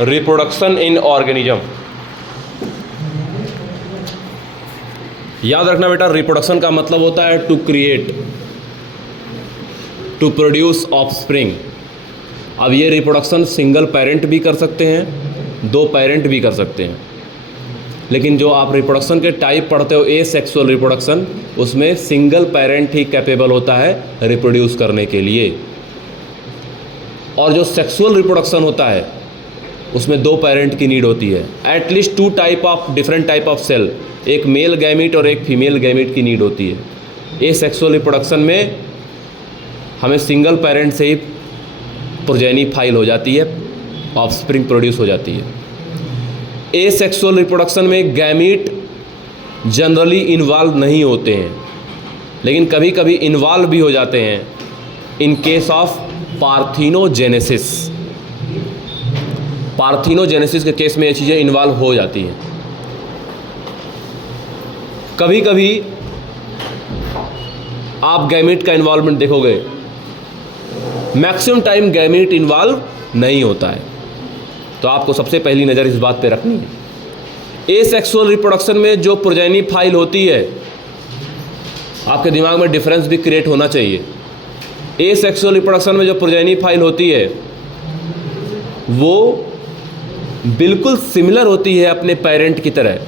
Reproduction in organism. याद रखना बेटा, रिप्रोडक्शन का मतलब होता है to create, to produce offspring. अब ये रिप्रोडक्शन सिंगल पेरेंट भी कर सकते हैं, दो पेरेंट भी कर सकते हैं, लेकिन जो आप रिप्रोडक्शन के टाइप पढ़ते हो एसेक्सुअल रिप्रोडक्शन, उसमें सिंगल पेरेंट ही कैपेबल होता है रिप्रोड्यूस करने के लिए। और जो सेक्सुअल रिप्रोडक्शन होता है उसमें दो पेरेंट की नीड होती है, at least two type of different type of cell, एक मेल गैमीट और एक फीमेल गैमीट की नीड होती है। एसेक्सुअल रिप्रोडक्शन में हमें सिंगल पेरेंट से ही प्रोजेनी फाइल हो जाती है, ऑफस्प्रिंग प्रोड्यूस हो जाती है। एसेक्सुअल रिप्रोडक्शन में गैमीट जनरली इन्वॉल्व नहीं होते हैं, लेकिन कभी कभी इन्वॉल्व भी हो जाते हैं in case of parthenogenesis. Parthenogenesis के केस में ये चीज़ें इन्वॉल्व हो जाती हैं। कभी कभी आप गैमीट का इन्वॉल्वमेंट देखोगे, मैक्सिमम टाइम गैमीट इन्वॉल्व नहीं होता है, तो आपको सबसे पहली नज़र इस बात पे रखनी है। एसेक्सुअल रिप्रोडक्शन में जो प्रोजेनी फाइल होती है, आपके दिमाग में डिफरेंस भी क्रिएट होना चाहिए। एसेक्सुअल रिप्रोडक्शन में जो प्रोजेनी फाइल होती है वो बिल्कुल सिमिलर होती है अपने पेरेंट की तरह,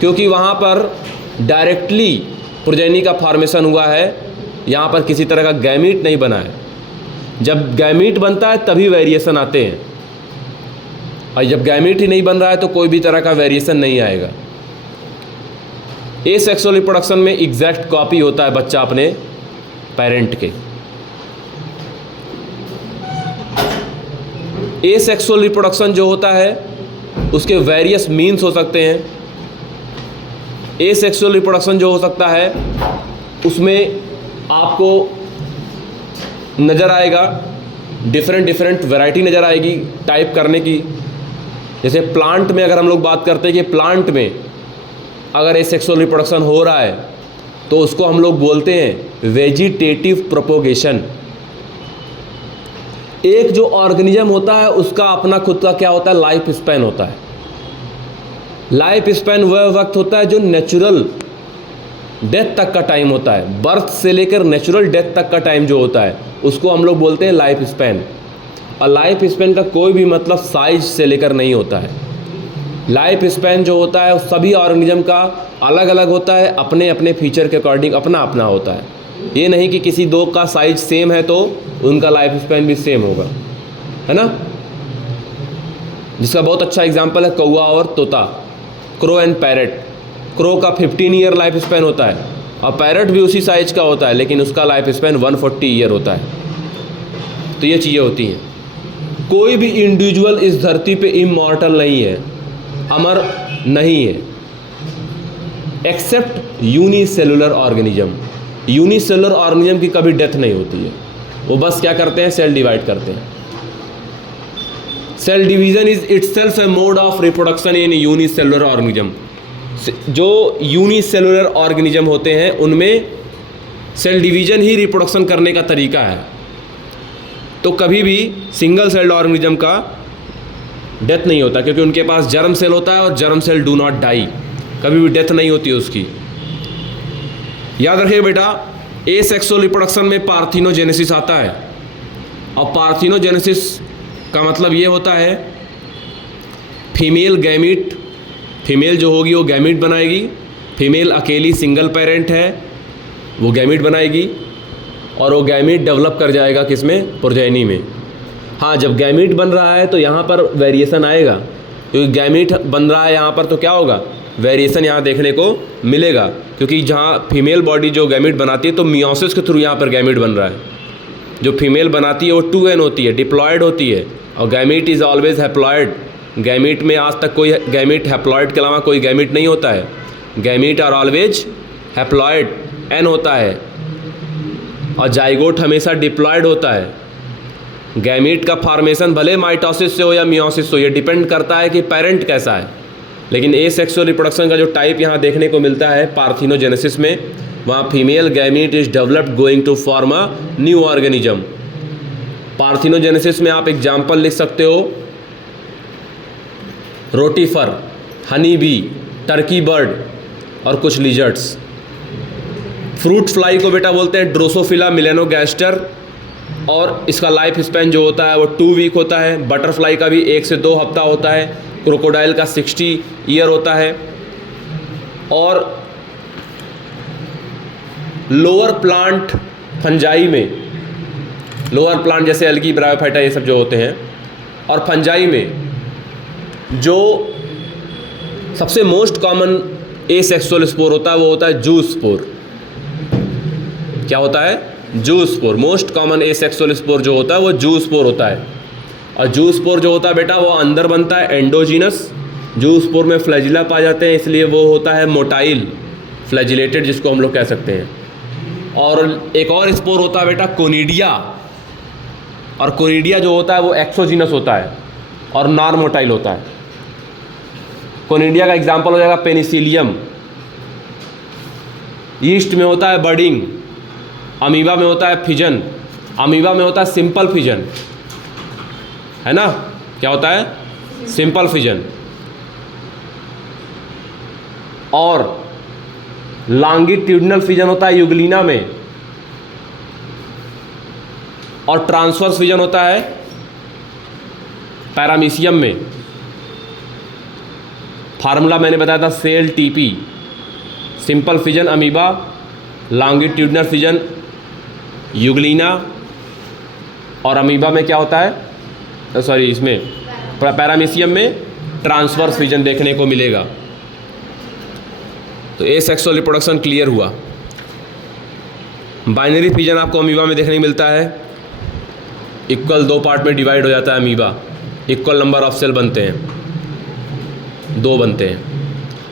क्योंकि वहाँ पर डायरेक्टली प्रोजेनी का फॉर्मेशन हुआ है, यहाँ पर किसी तरह का गैमीट नहीं बना है। जब गैमीट बनता है तभी वेरिएशन आते हैं, और जब गैमीट ही नहीं बन रहा है तो कोई भी तरह का वेरिएशन नहीं आएगा। एसेक्सुअल रिप्रोडक्शन में एग्जैक्ट कॉपी होता है बच्चा अपने पेरेंट के। एसेक्सुअल रिप्रोडक्शन जो होता है उसके वेरियस मीन्स हो सकते हैं। एसेक्सुअल रिप्रोडक्शन जो हो सकता है उसमें आपको नज़र आएगा डिफरेंट वैरायटी नज़र आएगी टाइप करने की। जैसे प्लांट में अगर हम लोग बात करते हैं कि प्लांट में अगर एसेक्सुअल रिप्रोडक्शन हो रहा है तो उसको हम लोग बोलते हैं वेजिटेटिव प्रोपोगेशन। एक जो ऑर्गेनिज्म होता है उसका अपना खुद का क्या होता है, लाइफ स्पैन होता है। लाइफ स्पैन वह वक्त होता है जो नेचुरल डेथ तक का टाइम होता है, बर्थ से लेकर नेचुरल डेथ तक का टाइम जो होता है उसको हम लोग बोलते हैं लाइफ स्पैन। और लाइफ स्पैन का कोई भी मतलब साइज से लेकर नहीं होता है। लाइफ स्पैन जो होता है सभी ऑर्गेनिज्म का अलग अलग होता है, अपने अपने फीचर के अकॉर्डिंग अपना अपना होता है। ये नहीं कि किसी दो का साइज सेम है तो उनका लाइफ स्पैन भी सेम होगा, है ना। जिसका बहुत अच्छा एग्जांपल है कौवा और तोता, क्रो एंड पैरट। क्रो का 15 ईयर लाइफ स्पैन होता है और पैरट भी उसी साइज का होता है, लेकिन उसका लाइफ स्पैन 140 ईयर होता है। तो ये चीज़ें होती हैं। कोई भी इंडिविजुअल इस धरती पे इमॉर्टल नहीं है, अमर नहीं है, except unicellular organism. Unicellular organism की कभी डेथ नहीं होती है, वो बस क्या करते हैं, सेल डिवाइड करते हैं। Cell division is itself a mode of reproduction in unicellular organism. जो यूनिसेलुलर ऑर्गेनिज्म होते हैं उनमें सेल डिवीजन ही रिप्रोडक्शन करने का तरीका है। तो कभी भी सिंगल सेल्ड ऑर्गेनिज्म का डेथ नहीं होता, क्योंकि उनके पास जर्म सेल होता है और germ cell do not die, कभी भी डेथ नहीं होती उसकी। याद रखिए बेटा, एसेक्सुअल रिप्रोडक्शन में पार्थिनोजेनेसिस आता है, और पार्थिनोजेनेसिस का मतलब ये होता है फीमेल गैमीट, फीमेल जो होगी वो गैमीट बनाएगी। फीमेल अकेली सिंगल पेरेंट है, वो गैमीट बनाएगी और वो गैमीट डेवलप कर जाएगा किसमें, प्रोजेनी में। हाँ, जब गैमीट बन रहा है तो यहाँ पर वेरिएशन आएगा, क्योंकि गैमीट बन रहा है यहाँ पर तो क्या होगा, वेरिएशन यहाँ देखने को मिलेगा। क्योंकि जहाँ फीमेल बॉडी जो गैमीट बनाती है तो मियोसिस के थ्रू यहाँ पर गैमीट बन रहा है। जो फीमेल बनाती है वो 2n होती है, डिप्लॉयड होती है, और gamete is always haploid. Gamete में आज तक कोई गैमीट हैप्लॉयड के अलावा कोई गैमीट नहीं होता है। Gamete are always haploid, n होता है, और जाइगोट हमेशा डिप्लॉयड होता है। गैमीट का फॉर्मेशन भले माइटोसिस से हो या मियोसिस हो, ये डिपेंड करता है कि पेरेंट कैसा है। लेकिन एसेक्सुअल रिप्रोडक्शन का जो टाइप यहाँ देखने को मिलता है पार्थिनोजेनेसिस में, वहाँ female gamete is developed going to form a new organism. Parthenogenesis में आप एग्जाम्पल लिख सकते हो rotifer, honey bee, turkey bird और कुछ लिजर्ड्स। फ्रूट फ्लाई को बेटा बोलते हैं ड्रोसोफिला मिलेनोगैस्टर और इसका लाइफ स्पैन जो होता है वो 2 वीक होता है। बटरफ्लाई का भी 1 से 2 हफ्ता होता है। क्रोकोडाइल का 60 ईयर होता है। और लोअर प्लांट फंजाई में, लोअर प्लांट जैसे एल्गी, ब्रायोफाइटा, ये सब जो होते हैं, और फंजाई में जो सबसे मोस्ट कॉमन एसेक्सुअल स्पोर होता है वो होता है जू स्पोर। क्या होता है? जू spore. Most common asexual spore जो होता है वो जू स्पोर होता है। और जू स्पोर जो होता है बेटा वो अंदर बनता है एंडोजीनस। जू स्पोर में फ्लैजिला पाए जाते हैं, इसलिए वो होता है मोटाइल, फ्लैजिलेटेड जिसको हम लोग कह सकते हैं। और एक और स्पोर होता है बेटा कोनिडिया, और कोनिडिया जो होता है वो एक्सोजीनस होता है और नॉन मोटाइल होता है। कोनिडिया का एग्जाम्पल हो जाएगा पेनिसिलियम। ईस्ट में होता है बर्डिंग, अमीबा में होता है फिजन, अमीबा में होता है सिंपल फिजन, है ना? क्या होता है? Simple fission. और लॉन्गिट्यूडिनल फिजन होता है यूग्लिना में, और ट्रांसवर्स फिजन होता है पैरामीशियम में। फार्मूला मैंने बताया था cell TP. Simple fission amoeba, longitudinal fission euglena, और अमीबा में क्या होता है, सॉरी इसमें पैरामीशियम में ट्रांसवर्स फिजन देखने को मिलेगा। तो एसेक्सुअल रिप्रोडक्शन क्लियर हुआ। बाइनरी फिजन आपको अमीबा में देखने को मिलता है। इक्वल 2 पार्ट में डिवाइड हो जाता है amoeba, equal number of cell बनते हैं, 2 बनते हैं।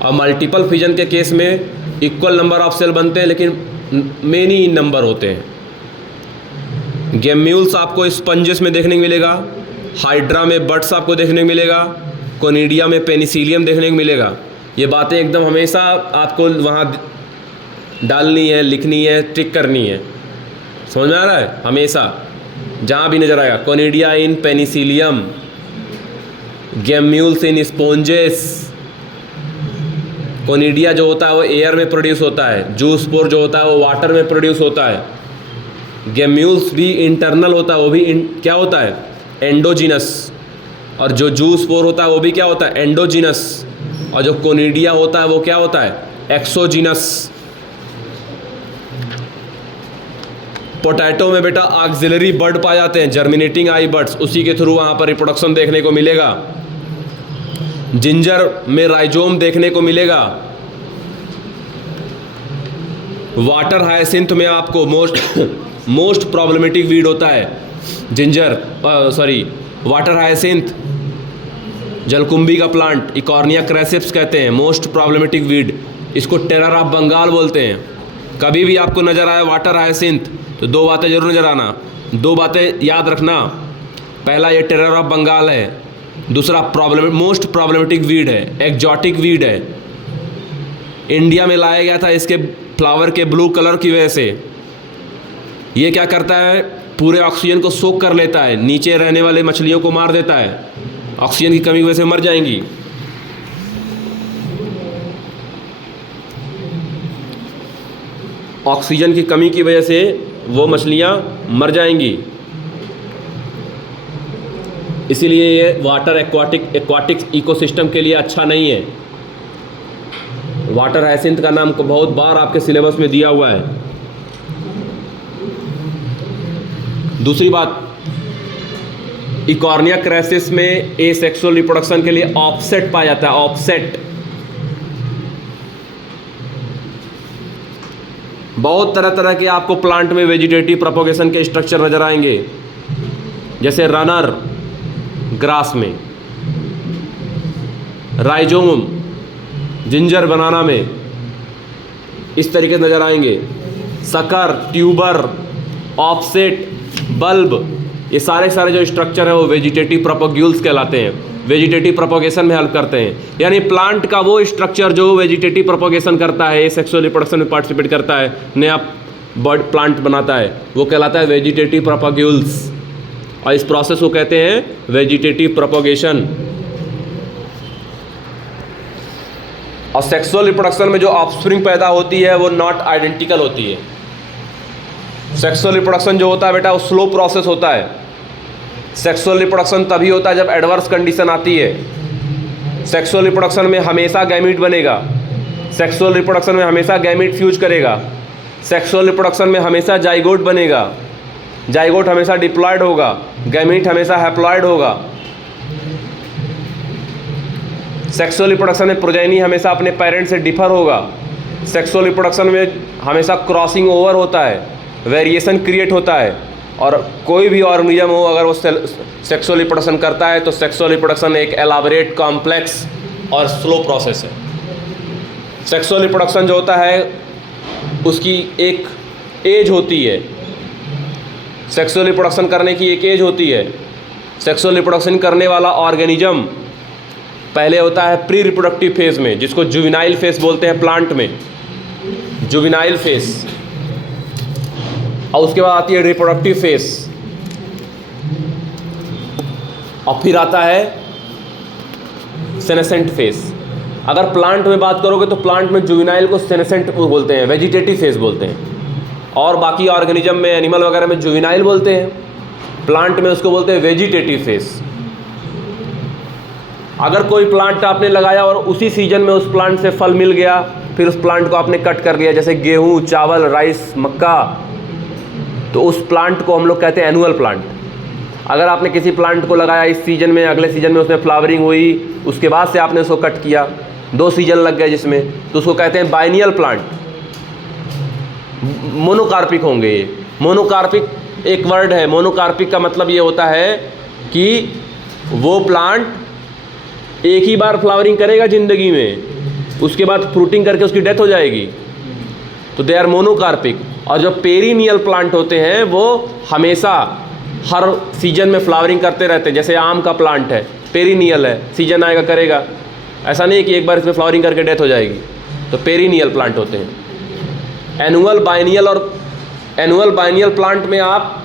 और मल्टीपल फिजन के केस में इक्वल नंबर ऑफ सेल बनते हैं लेकिन मेनी इन नंबर होते हैं। गेम्यूल्स आपको स्पंजेस में देखने को मिलेगा, हाइड्रा में बर्ड्स आपको देखने को मिलेगा, कोनिडिया में पेनिसिलियम देखने को मिलेगा। ये बातें एकदम हमेशा आपको वहाँ डालनी है, लिखनी है, टिक करनी है। समझ में आ रहा है? हमेशा जहाँ भी नज़र आएगा, कोनिडिया इन पेनिसिलियम, गेम्यूल्स इन स्पॉन्जेस। कोनिडिया जो होता है वो एयर में प्रोड्यूस होता है, जू स्पोर जो होता है वो वाटर में प्रोड्यूस होता है। गेम्यूल्स भी इंटरनल होता है, वो भी क्या होता है? एंडोजीनस। और जो जू स्पोर होता है वो भी क्या होता है? एंडोजीनस। और जो कोनिडिया होता है वो क्या होता है? एक्सोजीनस। पोटैटो में बेटा ऑक्सिलरी बर्ड पाए जाते हैं, जर्मिनेटिंग आई बर्ड्स, उसी के थ्रू वहाँ पर रिप्रोडक्शन देखने को मिलेगा। जिंजर में राइजोम देखने को मिलेगा। वाटर हायसिंथ में आपको मोस्ट प्रॉब्लमेटिक वीड होता है जिंजर, वाटर हायसिंथ, जलकुंभी का प्लांट, इकॉर्निया क्रेसिप्स कहते हैं, मोस्ट प्रॉब्लमेटिक वीड। इसको टेरर ऑफ बंगाल बोलते हैं। कभी भी आपको नज़र आए वाटर हायसिंथ तो 2 बातें जरूर नज़र आना, 2 बातें याद रखना। पहला ये टेरर ऑफ बंगाल है, दूसरा मोस्ट प्रॉब्लमेटिक वीड है, एक्जॉटिक वीड है। इंडिया में लाया गया था इसके फ्लावर के ब्लू कलर की वजह से। ये क्या करता है? पूरे ऑक्सीजन को सोख कर लेता है, नीचे रहने वाले मछलियों को मार देता है, ऑक्सीजन की कमी की वजह से मर जाएंगी। ऑक्सीजन की कमी की वजह से वो मछलियां मर जाएंगी। इसीलिए ये वाटर एक्वाटिक इकोसिस्टम के लिए अच्छा नहीं है। वाटर हायसिंथ का नाम बहुत बार आपके सिलेबस में दिया हुआ है। दूसरी बात, इकॉर्निया क्रेसिस में एसेक्सुअल रिप्रोडक्शन के लिए ऑफसेट पाया जाता है। ऑफसेट बहुत तरह तरह के आपको प्लांट में वेजिटेटिव प्रोपोगेशन के स्ट्रक्चर नजर आएंगे, जैसे रनर ग्रास में, राइजोम जिंजर बनाना में इस तरीके से नजर आएंगे। सकर, ट्यूबर, ऑफसेट, बल्ब, ये सारे जो स्ट्रक्चर है वो वेजिटेटिव प्रोपोग्यूल्स कहलाते हैं, वेजिटेटिव प्रोपोगेशन में हेल्प करते हैं। यानी प्लांट का वो स्ट्रक्चर जो वेजिटेटिव प्रोपोगेशन करता है, सेक्सुअल रिप्रोडक्शन में पार्टिसिपेट करता है, नया बर्ड प्लांट बनाता है, वो कहलाता है वेजिटेटिव प्रोपोग्यूल्स। और इस प्रोसेस को कहते हैं वेजिटेटिव प्रोपोगेशन। और सेक्सुअल रिप्रोडक्शन में जो ऑफस्प्रिंग पैदा होती है वो नॉट आइडेंटिकल होती है। सेक्सुअल रिप्रोडक्शन जो होता है बेटा वो स्लो प्रोसेस होता है। सेक्सुअल रिप्रोडक्शन तभी होता है जब एडवर्स कंडीशन आती है। सेक्सुअल रिप्रोडक्शन में हमेशा गैमीट बनेगा, सेक्सुअल रिप्रोडक्शन में हमेशा गैमीट फ्यूज करेगा, सेक्सुअल रिप्रोडक्शन में हमेशा जाइगोट बनेगा, जाइगोट हमेशा डिप्लॉयड होगा, गैमीट हमेशा हैप्लॉयड होगा। सेक्सुअल रिप्रोडक्शन में प्रोजेनी हमेशा अपने पेरेंट से डिफर होगा। सेक्सुअल रिप्रोडक्शन में हमेशा क्रॉसिंग ओवर होता है, वेरिएशन क्रिएट होता है। और कोई भी ऑर्गेनिज्म हो अगर वो सेक्सुअल रिप्रोडक्शन करता है तो सेक्सुअल रिप्रोडक्शन एक एलाबोरेट, कॉम्प्लेक्स और स्लो प्रोसेस है। सेक्सुअल रिप्रोडक्शन जो होता है उसकी एक एज होती है, सेक्सुअल रिप्रोडक्शन करने की एक एज होती है। सेक्सुअल रिप्रोडक्शन करने वाला ऑर्गेनिज्म पहले होता है प्री रिप्रोडक्टिव फेज में, जिसको जुवेनाइल फेज बोलते हैं प्लांट में, जुवेनाइल फेज। और उसके बाद आती है रिप्रोडक्टिव फेज, और फिर आता है सेनेसेंट फेज। अगर प्लांट में बात करोगे तो प्लांट में जुवेनाइल को सेनेसेंट बोलते हैं, वेजिटेटिव फेज बोलते हैं। और बाकी ऑर्गेनिज्म में, एनिमल वगैरह में जुवेनाइल बोलते हैं, प्लांट में उसको बोलते हैं वेजिटेटिव फेज। अगर कोई प्लांट आपने लगाया और उसी सीजन में उस प्लांट से फल मिल गया, फिर उस प्लांट को आपने कट कर लिया, जैसे गेहूँ, चावल, राइस, मक्का, तो उस प्लांट को हम लोग कहते हैं एनुअल प्लांट। अगर आपने किसी प्लांट को लगाया इस सीजन में, अगले सीजन में उसमें फ्लावरिंग हुई, उसके बाद से आपने उसको कट किया, 2 सीजन लग गए जिसमें, तो उसको कहते हैं बाइनियल प्लांट। मोनोकार्पिक होंगे ये। मोनोकार्पिक एक वर्ड है। मोनोकार्पिक का मतलब ये होता है कि वो प्लांट एक ही बार फ्लावरिंग करेगा ज़िंदगी में, उसके बाद फ्रूटिंग करके उसकी डेथ हो जाएगी, तो दे आर मोनोकार्पिक। और जो पेरिनियल प्लांट होते हैं वो हमेशा हर सीजन में फ्लावरिंग करते रहते हैं। जैसे आम का प्लांट है, पेरिनियल है, सीजन आएगा करेगा, ऐसा नहीं कि एक बार इसमें फ्लावरिंग करके डेथ हो जाएगी। तो पेरिनियल प्लांट होते हैं। एनुअल, बाइनियल प्लांट में आप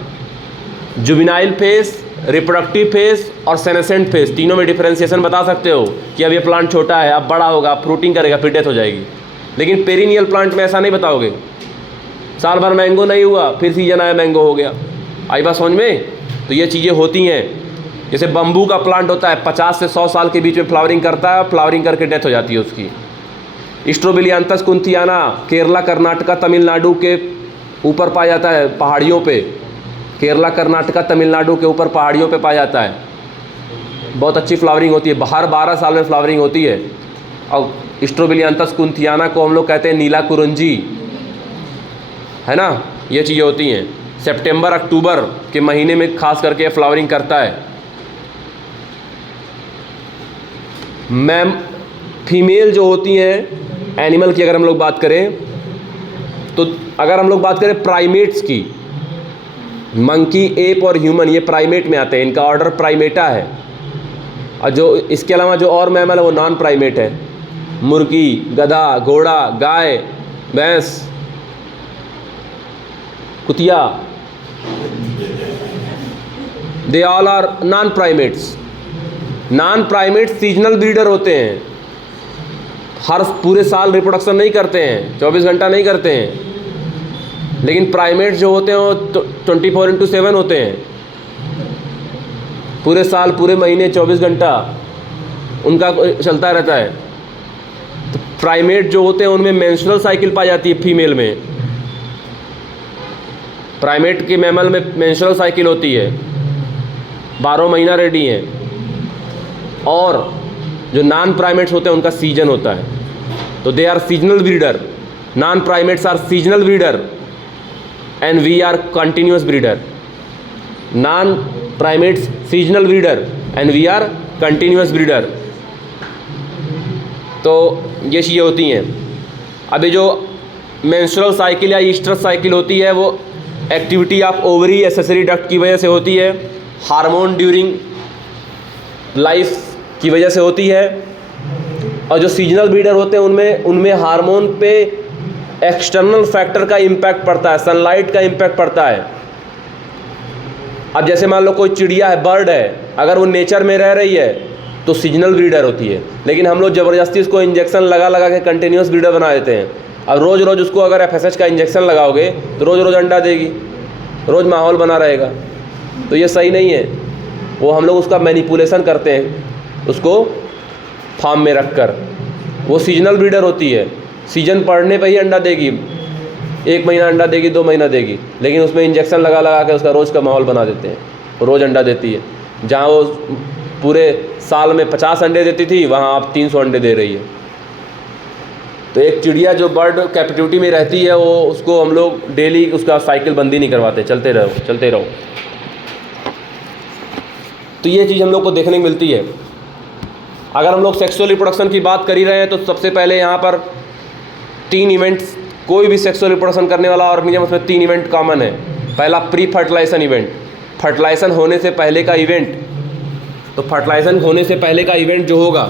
जुवेनाइल फेज, रिप्रोडक्टिव फेज और सेनेसेंट फेज, तीनों में डिफरेंशिएशन बता सकते हो कि अब ये प्लांट छोटा है, अब बड़ा होगा, फ्रूटिंग करेगा, फिर डेथ हो जाएगी। लेकिन पेरिनियल प्लांट में ऐसा नहीं बताओगे। साल भर मैंगो नहीं हुआ, फिर सीजन आया मैंगो हो गया। आई बात समझ में? तो ये चीज़ें होती हैं। जैसे बम्बू का प्लांट होता है, 50 से 100 साल के बीच में फ्लावरिंग करता है, फ्लावरिंग करके डेथ हो जाती है उसकी। स्ट्रोबिलियांथस कुंथियाना केरला, कर्नाटका, तमिलनाडु के ऊपर पाया जाता है, पहाड़ियों पे। केरला, कर्नाटका, तमिलनाडु के ऊपर पहाड़ियों पे पाया जाता है। बहुत अच्छी फ्लावरिंग होती है, हर 12 साल में फ्लावरिंग होती है। और स्ट्रोबिलियांथस कुंथियाना को हम लोग कहते हैं नीला कुरुंजी, है ना। ये चीज़ें होती हैं। सितंबर अक्टूबर के महीने में खास करके फ्लावरिंग करता है। मैम फीमेल जो होती हैं एनिमल की, अगर हम लोग बात करें तो, अगर हम लोग बात करें प्राइमेट्स की, मंकी, एप और ह्यूमन, ये प्राइमेट में आते हैं, इनका ऑर्डर प्राइमेटा है। और जो इसके अलावा जो और मैमल है वो नॉन प्राइमेट है। मुर्गी, गधा, घोड़ा, गाय, भैंस, कुतिया, they all are non primates. Non primates seasonal breeder होते हैं, हर पूरे साल रिप्रोडक्शन नहीं करते हैं, 24 घंटा नहीं करते हैं। लेकिन प्राइमेट्स जो होते हैं वो 24/7 होते हैं, पूरे साल, पूरे महीने, 24 घंटा उनका चलता रहता है। तो प्राइमेट जो होते हैं उनमें मेंस्ट्रुअल साइकिल पाई जाती है फीमेल में। प्राइमेट के मैमल में मेंस्ट्रुअल साइकिल होती है, 12 महीना रेडी हैं। और जो नॉन प्राइमेट्स होते हैं उनका सीजन होता है, तो they are seasonal breeder. Non primates are seasonal breeder and we are continuous breeder. Non primates seasonal breeder and we are continuous breeder. तो ये चीज़ें होती हैं। अभी जो मेंस्ट्रुअल साइकिल या ईस्ट्रस साइकिल होती है वो activity of ovary accessory duct की वजह से होती है, हार्मोन ड्यूरिंग लाइफ की वजह से होती है। और जो सीजनल ब्रीडर होते हैं उनमें हार्मोन पे एक्सटर्नल फैक्टर का इम्पैक्ट पड़ता है, सनलाइट का इम्पैक्ट पड़ता है। अब जैसे मान लो कोई चिड़िया है, बर्ड है, अगर वो नेचर में रह रही है तो सीजनल ब्रीडर होती है। लेकिन हम लोग ज़बरदस्ती उसको इंजेक्शन लगा लगा के कंटिन्यूस ब्रीडर बना देते हैं। अब रोज़ रोज़ उसको अगर FSH का इंजेक्शन लगाओगे तो रोज़ रोज़ अंडा देगी, रोज़ माहौल बना रहेगा, तो ये सही नहीं है। वो हम लोग उसका मैनिपुलेशन करते हैं उसको फार्म में रख कर। वो सीजनल ब्रीडर होती है, सीजन पड़ने पर ही अंडा देगी, 1 महीना अंडा देगी, 2 महीना देगी, लेकिन उसमें इंजेक्शन लगा लगा के उसका रोज़ का माहौल बना देते हैं, रोज़ अंडा देती है। जहाँ वो पूरे साल में 50 अंडे देती थी, वहाँ आप 300 अंडे दे रही है। तो एक चिड़िया जो बर्ड कैप्टिविटी में रहती है, वो उसको हम लोग डेली उसका साइकिल बंदी नहीं करवाते, चलते रहो चलते रहो। तो ये चीज़ हम लोग को देखने को मिलती है। अगर हम लोग सेक्सुअल रिप्रोडक्शन की बात कर ही रहे हैं तो सबसे पहले यहाँ पर 3 इवेंट्स, कोई भी सेक्सुअल रिप्रोडक्शन करने वाला ऑर्गेनिज्म, उसमें 3 इवेंट कॉमन है। पहला प्री फर्टिलाइजेशन इवेंट, फर्टिलाइजेशन होने से पहले का इवेंट। तो फर्टिलाइजेशन होने से पहले का इवेंट जो होगा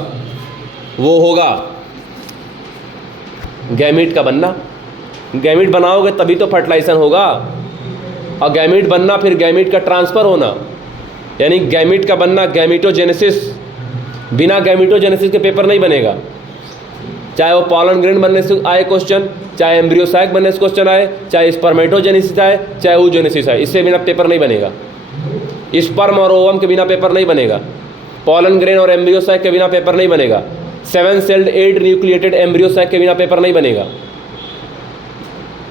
वो होगा गैमीट का बनना। गैमीट बनाओगे तभी तो फर्टिलाइजेशन होगा, और गैमीट बनना फिर गैमीट का ट्रांसफ़र होना, यानी गैमीट का बनना, गैमीटोजेनेसिस। बिना गैमीटोजेनेसिस के पेपर नहीं बनेगा। चाहे वो पॉलन ग्रेन बनने से आए क्वेश्चन, चाहे एम्ब्रियोसाइक बनने से क्वेश्चन आए, चाहे स्पर्मेटोजेनेसिस आए, चाहे ooजेनेसिस आए, इससे बिना पेपर नहीं बनेगा। स्पर्म और ओवम के बिना पेपर नहीं बनेगा। पॉलन ग्रेन और एम्ब्रियोसाइक के बिना पेपर नहीं बनेगा। 7 सेल्ड 8 न्यूक्लिएटेड एम्ब्रियोसाइक के बिना पेपर नहीं बनेगा।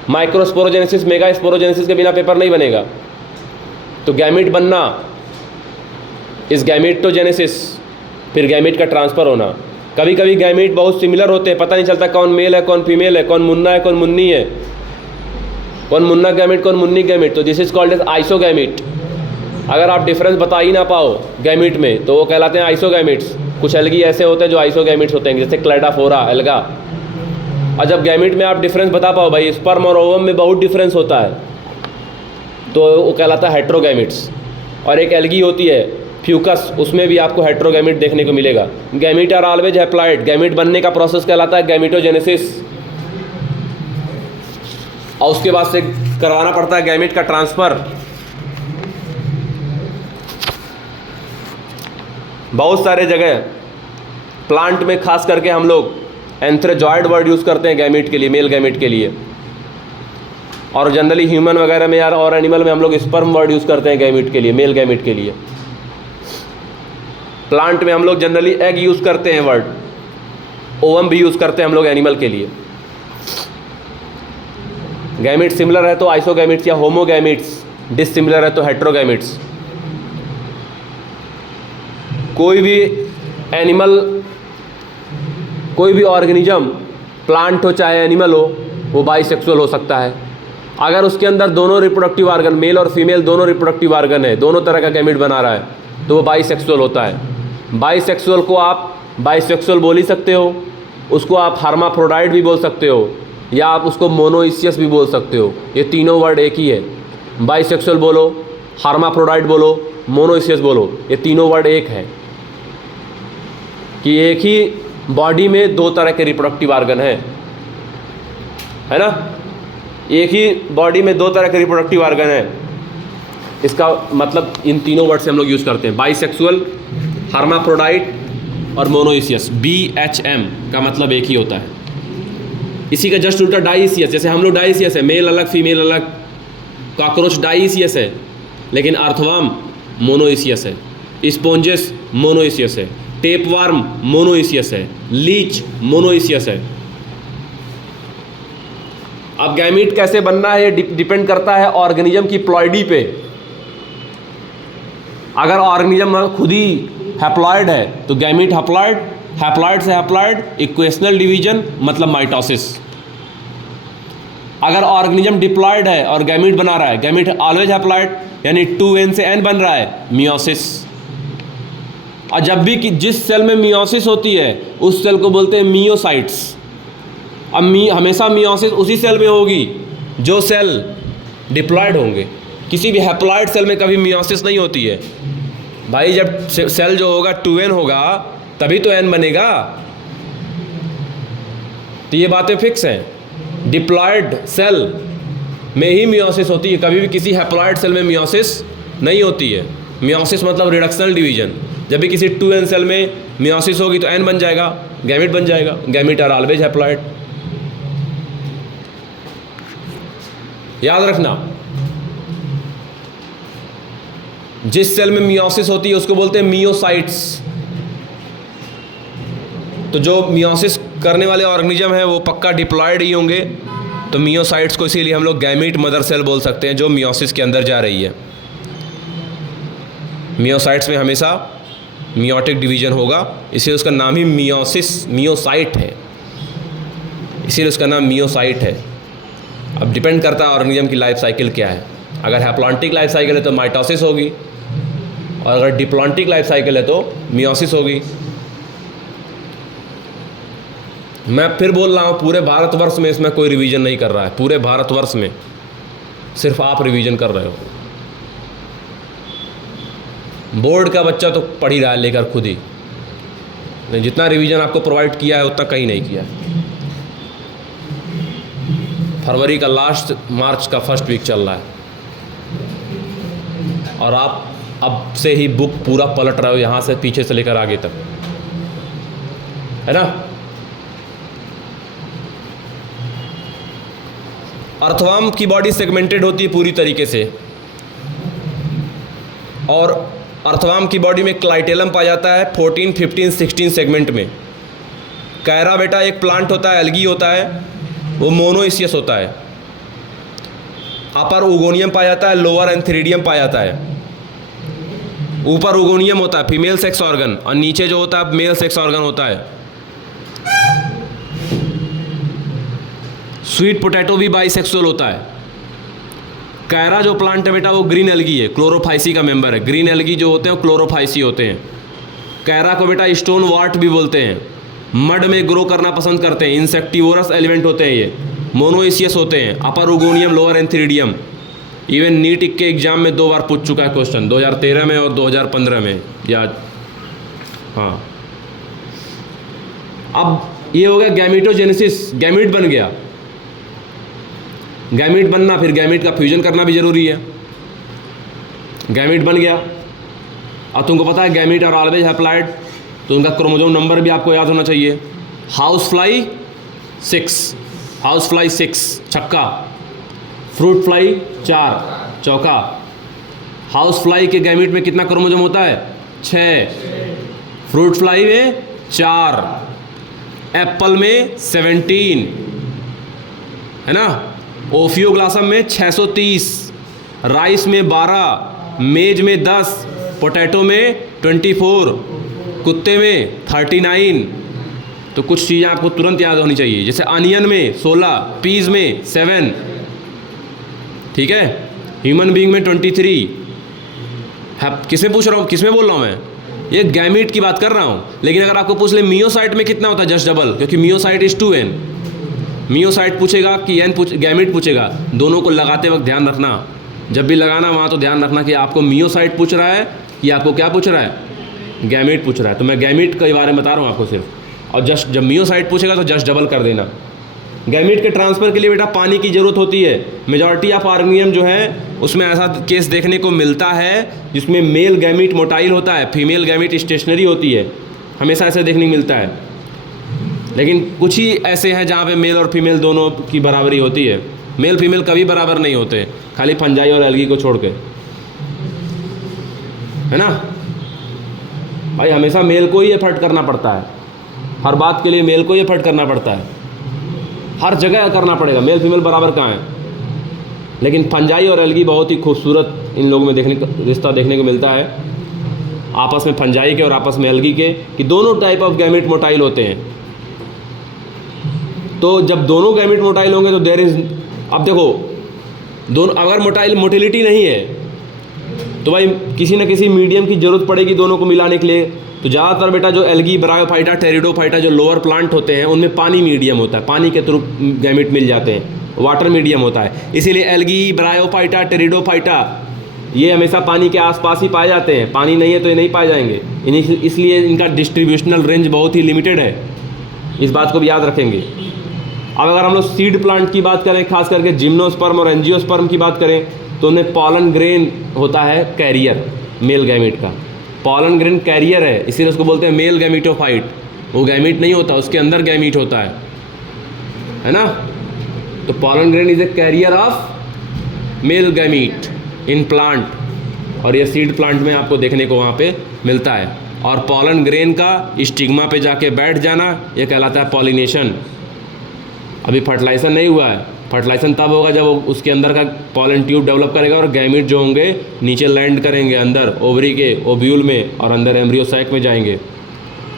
माइक्रोस्पोरोजेनेसिस, मेगा स्पोरोजेनेसिस के बिना पेपर नहीं बनेगा। तो गैमीट बनना इस गैमीटोजेनेसिस, फिर गैमीट का ट्रांसफ़र होना। कभी कभी गैमीट बहुत सिमिलर होते हैं, पता नहीं चलता कौन मेल है कौन फीमेल है, कौन मुन्ना है कौन मुन्नी है, कौन मुन्ना गैमीट कौन मुन्नी गैमीट। तो दिस इज कॉल्ड एज आइसोगैमीट। अगर आप डिफरेंस बता ही ना पाओ गैमीट में तो वो कहलाते हैं आइसोगैमीट्स। कुछ एल्गी ऐसे होते हैं जो आइसोगैमीट्स होते हैं, जैसे क्लेडाफोरा एल्गा। और जब गैमीट में आप डिफरेंस बता पाओ, भाई स्पर्म और ओवम में बहुत डिफरेंस होता है, तो वो कहलाता है हेट्रोगैमीट्स। और एक एल्गी होती है फ्यूकस, उसमें भी आपको हेट्रोगैमीट देखने को मिलेगा। Gamete are always haploid. Gamete बनने का प्रोसेस कहलाता है गैमीटोजेनेसिस, और उसके बाद से करवाना पड़ता है गैमीट का ट्रांसफ़र। बहुत सारे जगह प्लांट में खास करके हम लोग एंथ्रेजॉइड वर्ड यूज़ करते हैं गैमीट के लिए, मेल गैमीट के लिए। और जनरली ह्यूमन वगैरह में यार और एनिमल में हम लोग स्पर्म वर्ड यूज़ करते हैं गैमीट के लिए, मेल गैमीट के लिए। प्लांट में हम लोग जनरली एग यूज़ करते हैं वर्ड, ओवम भी यूज़ करते हैं हम लोग एनिमल के लिए। गैमीट सिमिलर है तो आइसोगैमीट्स या होमोगैमीट्स, डिसिमिलर है तो हेट्रोगैमीट्स। कोई भी एनिमल, कोई भी ऑर्गेनिज्म, प्लांट हो चाहे एनिमल हो, वो बाइसेक्सुअल हो सकता है। अगर उसके अंदर दोनों रिप्रोडक्टिव ऑर्गन, मेल और फीमेल दोनों रिप्रोडक्टिव ऑर्गन है, दोनों तरह का गैमीट बना रहा है, तो वो बाइसेक्सुअल होता है। बाइसेक्सुअल को आप बाइसेक्सुअल बोल ही सकते हो, उसको आप हर्माफ्रोडाइट भी बोल सकते हो, या आप उसको मोनोइसियस भी बोल सकते हो। ये तीनों वर्ड एक ही है। बाइसेक्सुअल बोलो, हर्माफ्रोडाइट बोलो, मोनोइसियस बोलो, ये तीनों वर्ड एक है कि एक ही बॉडी में 2 तरह के रिप्रोडक्टिव ऑर्गन है ना। एक ही बॉडी में 2 तरह के रिप्रोडक्टिव ऑर्गन है। इसका मतलब इन तीनों वर्ड से हम लोग यूज़ करते हैं, बाइसेक्सुअल, हर्माफ्रोडाइट और मोनोइसियस। BHM का मतलब एक ही होता है। इसी का जस्ट उल्टा डाइसियस, जैसे हम लोग डाइसियस है, मेल अलग फीमेल अलग। कॉकरोच डाइसियस है, लेकिन अर्थवर्म मोनोइसियस है। स्पॉन्जेस मोनोइसियस है। टेपवार्म मोनोइसियस है। लीच मोनोइसियस है। अब गैमीट कैसे बनना है ये डिपेंड करता है ऑर्गेनिज्म की प्लॉइडी पे। अगर ऑर्गेनिज्म खुद ही हैप्लॉइड है तो गैमीट हैप्लॉइड, हैप्लॉइड से हैप्लॉइड इक्वेशनल डिवीजन मतलब माइटोसिस। अगर ऑर्गेनिज्म डिप्लॉइड है और गैमीट बना रहा है, गैमीट ऑलवेज हैप्लॉइड, यानी 2n से n बन रहा है, मियोसिस। और जब भी कि जिस सेल में मियोसिस होती है उस सेल को बोलते हैं मियोसाइट्स। अब हमेशा मियोसिस उसी सेल में होगी जो सेल डिप्लॉयड होंगे। किसी भी हैप्लॉइड सेल में कभी मियोसिस नहीं होती है भाई। जब सेल जो होगा 2n होगा तभी तो n बनेगा। तो ये बातें फिक्स हैं। डिप्लॉयड सेल में ही मियोसिस होती है, कभी भी किसी हैप्लॉइड सेल में मियोसिस नहीं होती है। मियोसिस मतलब रिडक्शनल डिवीजन। जब भी किसी 2n सेल में मियोसिस होगी तो n बन जाएगा, गैमेट बन जाएगा। Gamete are always haploid. याद रखना, जिस सेल में मियोसिस होती है उसको बोलते हैं मियोसाइट्स। तो जो मियोसिस करने वाले ऑर्गेनिज्म है वो पक्का डिप्लॉयड ही होंगे। तो मियोसाइट्स को इसीलिए हम लोग गैमेट मदर सेल बोल सकते हैं, जो मियोसिस के अंदर जा रही है। मियोसाइट्स में हमेशा मियोटिक डिवीजन होगा, इसलिए उसका नाम ही मियोसाइट है, इसीलिए उसका नाम मियोसाइट है। अब डिपेंड करता है ऑर्गेनिज्म की लाइफ साइकिल क्या है। अगर हैप्लॉन्टिक लाइफ साइकिल है तो माइटोसिस होगी, और अगर डिप्लॉन्टिक लाइफ साइकिल है तो मियोसिस होगी। मैं फिर बोल रहा हूँ, पूरे भारतवर्ष में इसमें कोई रिवीजन नहीं कर रहा है। पूरे भारतवर्ष में सिर्फ आप रिवीजन कर रहे हो। बोर्ड का बच्चा तो पढ़ ही रहा है लेकर खुद ही, जितना रिवीजन आपको प्रोवाइड किया है उतना कहीं नहीं किया। फरवरी का लास्ट, मार्च का फर्स्ट वीक चल रहा है, और आप अब से ही बुक पूरा पलट रहे हो, यहाँ से पीछे से लेकर आगे तक, है ना। अर्थवर्म की बॉडी सेगमेंटेड होती है पूरी तरीके से, और अर्थवर्म की बॉडी में क्लाइटेलम पाया जाता है 14, 15, 16 सेगमेंट में। कैरा बेटा एक प्लांट होता है, एल्गी होता है, वो मोनोइसियस होता है। अपर उगोनियम पाया जाता है, लोअर एंथ्रीडियम पाया जाता है। ऊपर उगोनियम होता है फीमेल सेक्स ऑर्गन, और नीचे जो होता है मेल सेक्स ऑर्गन होता है। स्वीट पोटैटो भी बाइसेक्सुअल होता है। कैरा जो प्लांट है बेटा वो ग्रीन एल्गी है, क्लोरोफाइसी का मेंबर है। ग्रीन एल्गी जो होते हैं वो क्लोरोफाइसी होते हैं। कैरा को बेटा स्टोन वार्ट भी बोलते हैं। मड में ग्रो करना पसंद करते हैं, इंसेक्टिवोरस एलिमेंट होते हैं ये, मोनोइसियस होते हैं। Upper oogonium, lower antheridium. Even NEET के एग्जाम में 2 बार पूछ चुका है क्वेश्चन, 2013 में और 2015 में, याद। हाँ, अब ये हो गया गैमेटोजेनेसिस, गैमेट बन गया। गैमेट बनना, फिर गैमेट का फ्यूजन करना भी जरूरी है। गैमेट बन गया, अब तुमको पता है गैमेट आर ऑलवेज हैप्लॉइड, तो उनका क्रोमोसोम नंबर भी आपको याद होना चाहिए। हाउस फ्लाई 6, हाउस फ्लाई 6 छक्का, फ्रूट फ्लाई 4 चौका। हाउस फ्लाई के गैमेट में कितना क्रोमोसोम होता है? 6। फ्रूट फ्लाई में 4, एप्पल में 17, है ना। ओफियोग्लासम में 630, राइस में 12, मेज में 10, पोटैटो में 24, कुत्ते में 39। तो कुछ चीज़ें आपको तुरंत याद होनी चाहिए, जैसे अनियन में 16, पीज में 7, ठीक है। ह्यूमन बीइंग में 23। किसमें पूछ रहा हूँ, किसमें बोल रहा हूँ मैं? ये गैमेट की बात कर रहा हूँ। लेकिन अगर आपको पूछ ले मियोसाइट में कितना होता है, जस्ट डबल, क्योंकि मियोसाइट इज 2n। मियोसाइट पूछेगा कि गैमेट पूछेगा, दोनों को लगाते वक्त ध्यान रखना, जब भी लगाना वहाँ तो ध्यान रखना कि आपको मियोसाइट पूछ रहा है कि आपको क्या पूछ रहा है, गैमेट पूछ रहा है। तो मैं गैमेट के बारे में बता रहा हूँ आपको सिर्फ, और जस्ट जब मियोसाइट पूछेगा तो जस्ट डबल कर देना। गैमेट के ट्रांसफ़र के लिए बेटा पानी की ज़रूरत होती है। मेजॉरिटी ऑफ ऑर्गेनिज्म जो है उसमें ऐसा केस देखने को मिलता है जिसमें मेल गैमेट मोटाइल होता है, फीमेल गैमेट स्टेशनरी होती है, हमेशा ऐसे देखने को मिलता है। लेकिन कुछ ही ऐसे हैं जहाँ पे मेल और फीमेल दोनों की बराबरी होती है। मेल फीमेल कभी बराबर नहीं होते, खाली फंजाई और एल्गी को छोड़ के, है ना भाई। हमेशा मेल को ही एफर्ट करना पड़ता है, हर बात के लिए मेल को ही एफर्ट करना पड़ता है, हर जगह करना पड़ेगा। मेल फीमेल बराबर कहाँ है? लेकिन फंजाई और एल्गी बहुत ही खूबसूरत इन लोगों में रिश्ता देखने को मिलता है, आपस में फंजाई के और आपस में एल्गी के, कि दोनों टाइप ऑफ गैमेट मोटाइल होते हैं। तो जब दोनों गैमेट मोटाइल होंगे तो देयर इज, अब देखो दोनों, अगर मोटिलिटी नहीं है तो भाई किसी न किसी मीडियम की ज़रूरत पड़ेगी दोनों को मिलाने के लिए। तो ज़्यादातर बेटा जो एल्गी, ब्रायोफाइटा, टेरिडोफाइटा जो लोअर प्लांट होते हैं उनमें पानी मीडियम होता है, पानी के थ्रू गैमेट मिल जाते हैं, वाटर मीडियम होता है। इसीलिए एल्गी, ब्रायोफाइटा, टेरिडोफाइटा ये हमेशा पानी के आसपास ही पाए जाते हैं, पानी नहीं है तो ये नहीं पाए जाएंगे। इसलिए इनका डिस्ट्रीब्यूशनल रेंज बहुत ही लिमिटेड है, इस बात को भी याद रखेंगे। अब अगर हम लोग सीड प्लांट की बात करें, खास करके जिम्नोस्पर्म और एंजियोस्पर्म की बात करें, तो उनमें पॉलन ग्रेन होता है कैरियर मेल गैमेट का। पॉलन ग्रेन कैरियर है, इसीलिए उसको बोलते हैं मेल गैमीटोफाइट। वो गैमीट नहीं होता, उसके अंदर गैमीट होता है ना। तो pollen grain is a carrier of male gamete in plant, और ये सीड प्लांट में आपको देखने को वहाँ पे मिलता है। और पॉलन ग्रेन का स्टिग्मा पे जाके बैठ जाना, ये कहलाता है पॉलिनेशन। अभी फर्टिलाइजेशन नहीं हुआ है, फर्टिलाइजेशन तब होगा जब वो उसके अंदर का पॉलन ट्यूब डेवलप करेगा और गैमीट जो होंगे नीचे लैंड करेंगे अंदर ओवरी के ओव्यूल में और अंदर एम्ब्रियो सैक में जाएंगे।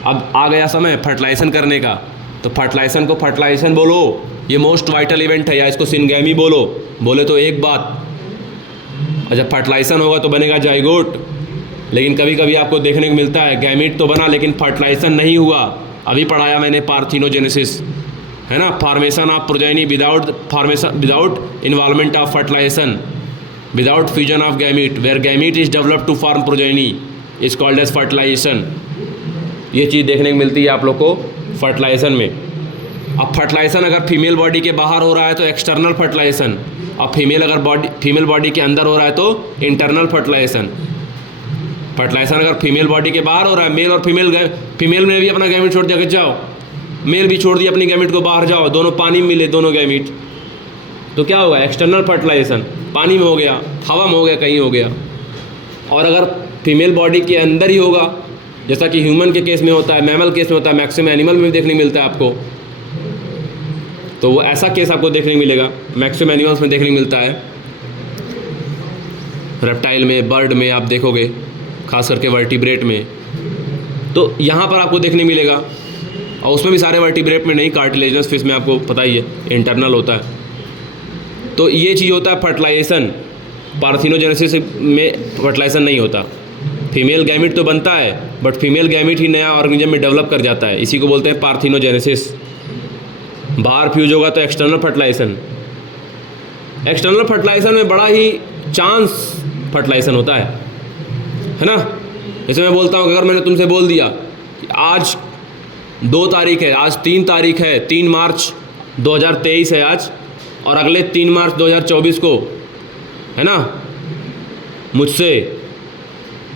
अब आ गया समय फर्टिलाइजेशन करने का, तो फर्टिलाइजेशन को फर्टिलाइजेशन बोलो, ये मोस्ट वाइटल इवेंट है, या इसको सिनगैमी बोलो, बोले तो एक बात। और जब फर्टिलाइजेशन होगा तो बनेगा जाइगोट। लेकिन कभी कभी आपको देखने को मिलता है गैमीट तो बना लेकिन फर्टिलाइजेशन नहीं हुआ। अभी पढ़ाया मैंने पार्थिनोजेनेसिस, है ना, formation of progeny without involvement of fertilization, without fusion of gamete, where gamete is develop to form progeny is called as fertilization. ये चीज़ देखने को मिलती है आप लोग को फर्टिलाइजेशन में। अब फर्टिलाइजेशन अगर फीमेल बॉडी के बाहर हो रहा है तो एक्सटर्नल फर्टिलाइजेशन, और फीमेल बॉडी के अंदर हो रहा है तो इंटरनल फर्टिलाइजेशन। फर्टिलाइजेशन अगर फीमेल बॉडी के बाहर हो रहा है, मेल और फीमेल में भी अपना गैमीट छोड़ दिया कि जाओ, मेल भी छोड़ दिया अपनी गैमीट को बाहर जाओ, दोनों पानी में मिले दोनों गैमीट, तो क्या होगा, एक्सटर्नल फर्टिलाइजेशन। पानी में हो गया, हवा में हो गया, कहीं हो गया। और अगर फीमेल बॉडी के अंदर ही होगा, जैसा कि ह्यूमन के केस में होता है, मैमल केस में होता है, मैक्सिमम एनिमल में भी देखने को मिलता है आपको, तो वो ऐसा केस आपको देखने को मिलेगा, मैक्सिमम एनिमल्स में देखने को मिलता है। रेप्टाइल में, बर्ड में आप देखोगे, खास करके वर्टिब्रेट में, तो यहाँ पर आपको देखने मिलेगा। और उसमें भी सारे वर्टिब्रेट में नहीं, कार्टिलेजनस फिश में आपको पता ही है इंटरनल होता है। तो ये चीज़ होता है फर्टिलाइजेशन। पार्थिनोजेनेसिस में फर्टिलाइजेशन नहीं होता, फीमेल गैमीट तो बनता है बट फीमेल गैमीट ही नया ऑर्गेनिज्म में डेवलप कर जाता है, इसी को बोलते हैं पार्थिनोजेनेसिस। बाहर फ्यूज होगा तो एक्सटर्नल फर्टिलाइजेशन। एक्सटर्नल फर्टिलाइजेशन में बड़ा ही चांस फर्टिलाइजेशन होता है ना। जैसे मैं बोलता हूँ, अगर मैंने तुमसे बोल दिया कि आज 2 तारीख है, आज 3 तारीख है, 3 मार्च 2023 है आज, और अगले 3 मार्च 2024 को, है ना, मुझसे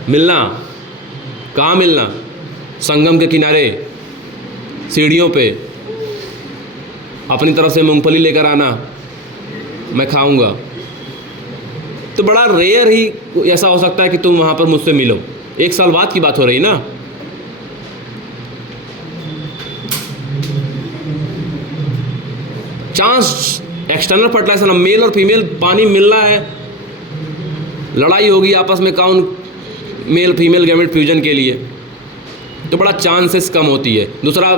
मिलना। कहाँ मिलना? संगम के किनारे, सीढ़ियों पे, अपनी तरफ से मूंगफली लेकर आना, मैं खाऊंगा। तो बड़ा रेयर ही ऐसा हो सकता है कि तुम वहाँ पर मुझसे मिलो। 1 साल बाद की बात हो रही ना। चांस एक्सटर्नल फर्टिलाइजेशन, मेल और फीमेल पानी मिलना है, लड़ाई होगी आपस में कौन मेल फीमेल गैमेट फ्यूजन के लिए, तो बड़ा चांसेस कम होती है। दूसरा,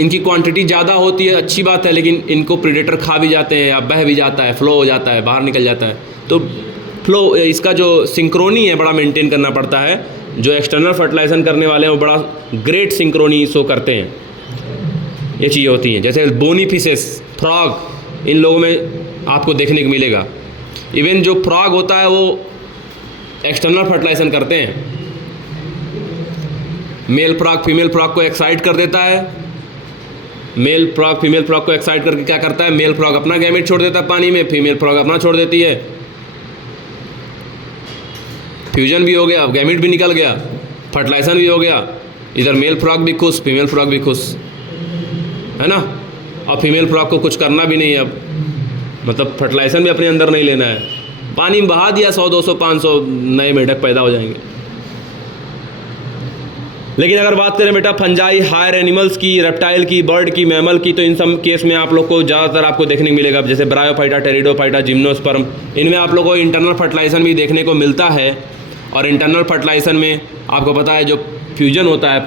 इनकी क्वांटिटी ज़्यादा होती है, अच्छी बात है, लेकिन इनको प्रेडेटर खा भी जाते हैं या बह भी जाता है, फ्लो हो जाता है, बाहर निकल जाता है। तो फ्लो, इसका जो सिंक्रोनी है बड़ा मेंटेन करना पड़ता है। जो एक्सटर्नल फर्टिलाइजेशन करने वाले हैं वो बड़ा ग्रेट सिंक्रोनी शो करते हैं। ये चीज़ें होती हैं, जैसे बोनी फिशेस, फ्रॉग, इन लोगों में आपको देखने को मिलेगा। इवन जो फ्रॉग होता है वो एक्सटर्नल फर्टिलाइजेशन करते हैं। मेल फ्रॉग फीमेल फ्रॉग को एक्साइट कर देता है, मेल फ्रॉग फीमेल फ्रॉग को एक्साइट करके क्या करता है, मेल फ्रॉग अपना गैमेट छोड़ देता है पानी में, फीमेल फ्रॉग अपना छोड़ देती है। फ्यूजन भी हो गया, गैमेट भी निकल गया, फर्टिलाइजेशन भी हो गया, इधर मेल फ्रॉग भी खुश, फीमेल फ्रॉग भी खुश, है ना। और फीमेल फ्रॉग को कुछ करना भी नहीं है, अब मतलब फर्टिलाइजेशन भी अपने अंदर नहीं लेना है, पानी में बहा दिया, 100 200 500 नए मेढक पैदा हो जाएंगे। लेकिन अगर बात करें बेटा फंजाई, हायर एनिमल्स की, रेप्टाइल की, बर्ड की, मैमल की, तो इन सब केस में आप लोग को ज़्यादातर आपको देखने को मिलेगा, जैसे ब्रायोफाइटा, टेरिडोफाइटा, जिम्नोस्पर्म, इनमें आप लोग को इंटरनल फर्टिलाइजेशन भी देखने को मिलता है। और इंटरनल फर्टिलाइजेशन में आपको पता है जो फ्यूजन होता है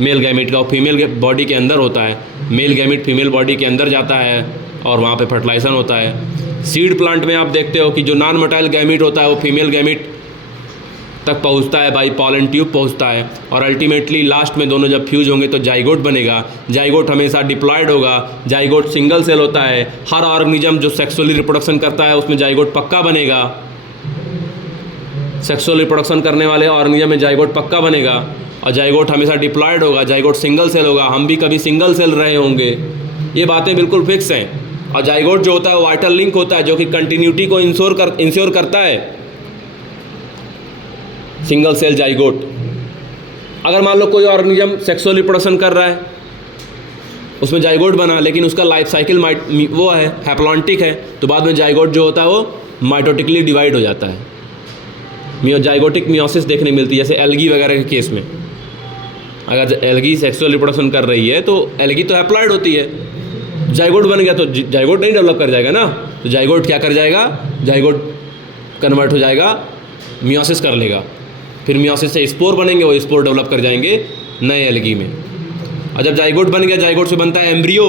मेल गैमेट का, वो फीमेल बॉडी के अंदर होता है, मेल गैमेट फीमेल बॉडी के अंदर जाता है और वहाँ पे फर्टिलाइजेशन होता है। सीड प्लांट में आप देखते हो कि जो नॉन मोटाइल गैमेट होता है वो फीमेल गैमेट तक पहुंचता है, बाई पॉलन ट्यूब पहुंचता है, और अल्टीमेटली लास्ट में दोनों जब फ्यूज होंगे तो जाइगोट बनेगा। जाइगोट हमेशा डिप्लॉयड होगा, जाइगोट सिंगल सेल होता है। हर ऑर्गेनिज्म जो सेक्सुअली रिप्रोडक्शन करता है उसमें जाइगोट पक्का बनेगा, सेक्सुअल रिप्रोडक्शन करने वाले ऑर्गेनिज्म में जाइगोट पक्का बनेगा, और जाइगोट हमेशा डिप्लॉयड होगा, जाइगोट सिंगल सेल होगा। हम भी कभी सिंगल सेल रहे होंगे, ये बातें बिल्कुल फिक्स हैं। और जाइगोट जो होता है वो वाइटल लिंक होता है जो कि कंटिन्यूटी को इंश्योर करता है। Single cell zygote. अगर मान लो कोई ऑर्गेनिज्म सेक्सुअल रिप्रोडक्शन कर रहा है, उसमें जाइगोट बना, लेकिन उसका लाइफ साइकिल वो है हैप्लॉन्टिक है, तो बाद में जाइगोट जो होता है वो माइटोटिकली डिवाइड हो जाता है। जाइगोटिक मियोसिस देखने मिलती है, जैसे एल्गी वगैरह के केस में। अगर एल्गी सेक्सुअल रिप्रोडक्शन कर रही है तो एल्गी तो हैप्लॉइड होती है, जाइगोट बन गया तो जाइगोट नहीं डेवलप कर जाएगा ना, तो जाइगोट क्या कर जाएगा, जाइगोट कन्वर्ट हो जाएगा, मियोसिस कर लेगा, फिर मियोसिस से स्पोर बनेंगे, वो स्पोर डेवलप कर जाएंगे नए एल्गी में। और जब जाइगोट बन गया, जाइगोट से बनता है एम्ब्रियो,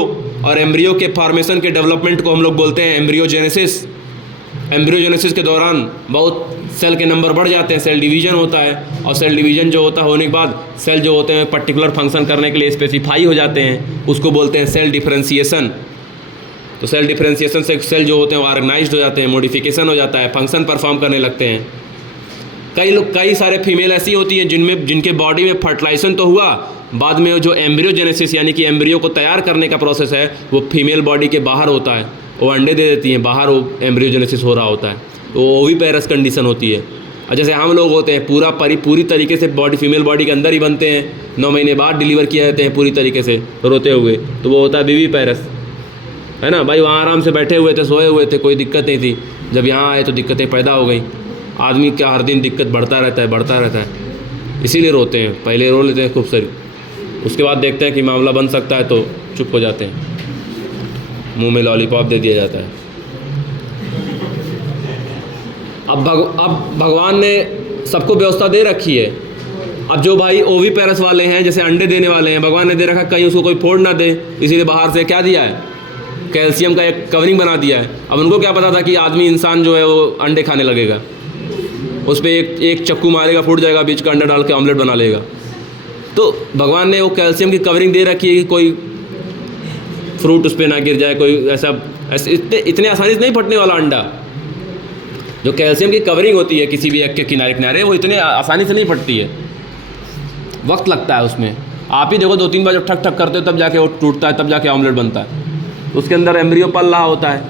और एम्ब्रियो के फॉर्मेशन के डेवलपमेंट को हम लोग बोलते हैं एम्ब्रियोजेनेसिस। एम्ब्रियोजेनेसिस के दौरान बहुत सेल के नंबर बढ़ जाते हैं, सेल डिवीजन होता है, और सेल डिवीजन जो होता है होने के बाद सेल जो होते हैं पर्टिकुलर फंक्शन करने के लिए स्पेसिफाई हो जाते हैं, उसको बोलते हैं सेल डिफरेंशिएशन। तो सेल डिफरेंशिएशन से सेल जो होते हैं वो ऑर्गेनाइज्ड हो जाते हैं, मॉडिफिकेशन हो जाता है, फंक्शन परफॉर्म करने लगते हैं। कई सारे फीमेल ऐसी होती हैं जिनके बॉडी में फर्टिलाइजेशन तो हुआ, बाद में जो एम्ब्रियोजेनेसिस यानी कि एम्ब्रियो को तैयार करने का प्रोसेस है वो फीमेल बॉडी के बाहर होता है, वो अंडे दे देती हैं, बाहर वो एम्ब्रियोजेनेसिस हो रहा होता है, तो वो ओविपेरस कंडीशन होती है। और जैसे हम लोग होते हैं पूरी तरीके से फीमेल बॉडी के अंदर ही बनते हैं, 9 महीने बाद डिलीवर किया जाते हैं पूरी तरीके से रोते हुए, तो वो होता है विविपेरस, है ना भाई। वहाँ आराम से बैठे हुए थे, सोए हुए थे, कोई दिक्कत नहीं थी। जब यहाँ आए तो दिक्कतें पैदा हो गई। आदमी का हर दिन दिक्कत बढ़ता रहता है, इसीलिए रोते हैं। पहले रो लेते हैं खूब सारी, उसके बाद देखते हैं कि मामला बन सकता है तो चुप हो जाते हैं, मुंह में लॉलीपॉप दे दिया जाता है। अब भगवान ने सबको व्यवस्था दे रखी है। अब जो भाई ओविपेरस वाले हैं, जैसे अंडे देने वाले हैं, भगवान ने दे रखा कहीं उसको कोई फोड़ ना दे, इसीलिए बाहर से क्या दिया है, कैल्शियम का एक कवरिंग बना दिया है। अब उनको क्या पता था कि आदमी इंसान जो है वो अंडे खाने लगेगा, उस पर एक चक्कू मारेगा, फूट जाएगा, बीच का अंडा डाल के ऑमलेट बना लेगा। तो भगवान ने वो कैल्शियम की कवरिंग दे रखी है कि कोई फ्रूट उस पर ना गिर जाए, कोई ऐसा इतने आसानी से नहीं फटने वाला अंडा। जो कैल्शियम की कवरिंग होती है किसी भी एग के किनारे किनारे, वो इतने आसानी से नहीं फटती है, वक्त लगता है उसमें। आप ही देखो 2-3 बार जब ठक ठक करते हो तब जाके वो टूटता है, तब जाके ऑमलेट बनता है। उसके अंदर एम्ब्रियो पल रहा होता है,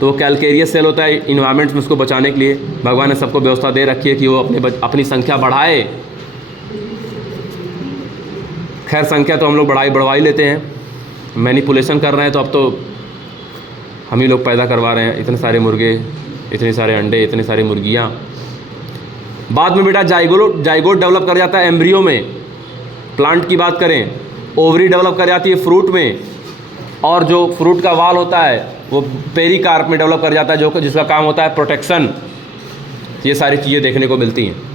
तो वो कैलकेरियस सेल होता है इन्वायरमेंट में, उसको बचाने के लिए भगवान ने सबको व्यवस्था दे रखी है कि वो अपनी संख्या बढ़ाए। खैर संख्या तो हम लोग बढ़वा ही लेते हैं, मैनिपुलेशन कर रहे हैं, तो अब तो हम ही लोग पैदा करवा रहे हैं इतने सारे मुर्गे, इतने सारे अंडे, इतनी सारी मुर्गियाँ। बाद में बेटा जाइगोट डेवलप कर जाता है एम्ब्रियो में। प्लांट की बात करें, ओवरी डेवलप कर जाती है फ्रूट में, और जो फ्रूट का वाल होता है वो पेरिकार्प में डेवलप कर जाता है, जिसका काम होता है प्रोटेक्शन। ये सारी चीज़ें देखने को मिलती हैं।